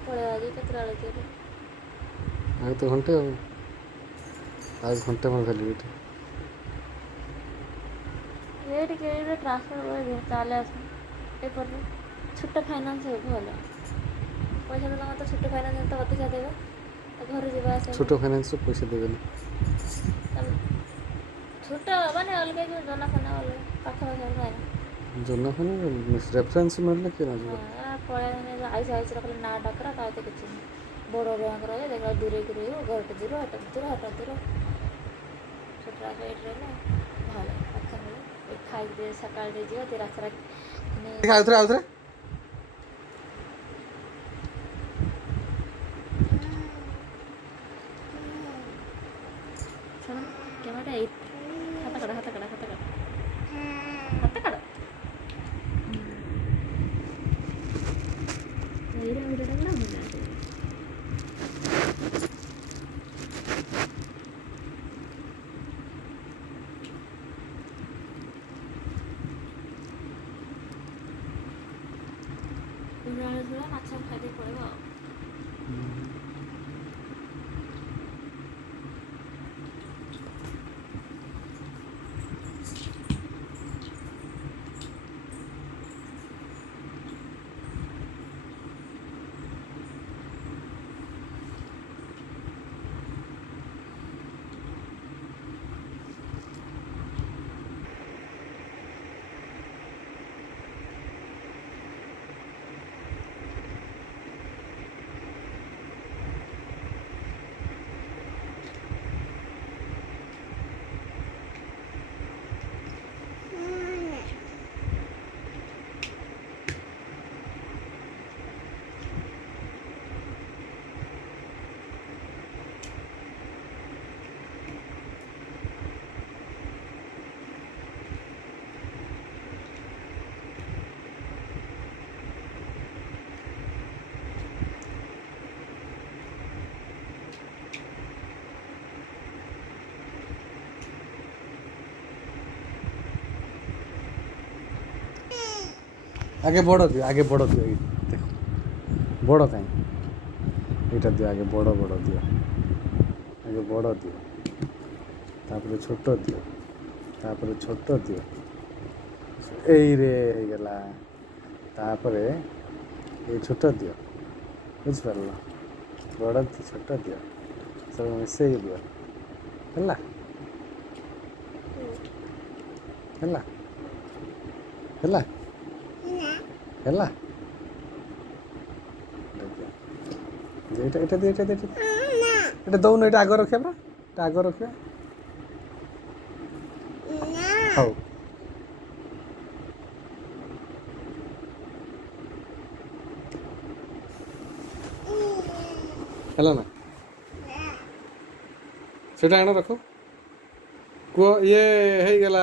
ପଳେଇବା ଆଜି କେତେଟା ବେଳେ ଯିବେ? ଆଉ ତ ଘଣ୍ଟେ ଆଉ ଘଣ୍ଟେ ମୋର ଭ୍ୟାଲିଡିଟି। ଟିକେ ଟ୍ରାନ୍ସଫର୍ କରିଦିଅ ତାହେଲେ ଆସ ଏପଟେ ଛୋଟ ଫାଇନାନ୍ସ ହେବ ଭଲ। ପଇସା ଦେଲେ ମୋତେ ଛୋଟ ଫାଇନାନ୍ସ ତ ଅଧିକା ଦେବେ ଘରେ ଯିବା ଆସିବା ଛୋଟ ଫାଇନାନ୍ସରେ ପଇସା ଦେବେନି। ଛୋଟ ମାନେ ଅଲଗା ଯେଉଁ ଜନା ଫନା ଅଲଗା ପାଖାପାଖି ଭାଇ ଜନା ଫନା ରେଫରେନ୍ସ ମିଳିଲେ କିଏ ନ ଯିବ। ପଳେଇ ଆଇସି ରଖିଲେ ନା ଡାକରା ତା ଏତେ କିଛି ନାହିଁ ବଡ଼ ବ୍ୟାଙ୍କ ରହିବ ଦେଖିବା ଦୂରେଇକି ରହିବ ଘରଟେ ଦୂର ହାଟ ଦୂର ହାଟ ଦୂର ସେଟା ଏଇଠି ରହିଲେ ଭଲ ପାଖରେ ଖାଇକି ସକାଳେ ଯିବ ରାସ୍ତାରେ ଆଉଥରେ ଶୁଣ କ୍ୟାମେରାଟା ଏଇ ହାତ କଡ଼ ଏଇରା ଭିଡ଼ିଓଟା ପୁରା ଭଲ ଆସିବ। ମାଛ ଖାଇଦେଇ ପଳେଇବ ଆଉ। ଆଗେ ବଡ଼ ଦିଅ ଏଇ ଦେଖ ବଡ଼ କାହିଁ ଏଇଟା ଦିଅ ଆଗେ ବଡ଼ ଦିଅ ଆଗେ ବଡ଼ ଦିଅ ତାପରେ ଛୋଟ ଦିଅ ତାପରେ ଛୋଟ ଦିଅ ଏଇରେ ହେଇଗଲା ତାପରେ ଏଇ ଛୋଟ ଦିଅ ବୁଝିପାରିଲ ବଡ଼ ଛୋଟ ଦିଅ ସବୁ ମିଶେଇକି ଦିଅ ହେଲା ହେଲା ହେଲା ହେଲା ଏଇଟା ଏଇଟା ଦଉନ ଏଇଟା ଆଗ ରଖିବା ପରା ଏଇଟା ଆଗ ରଖିବା ହଉ ହେଲା ନା ସେଇଟା ଆଣ ରଖ କୁହ ଇଏ ହେଇଗଲା।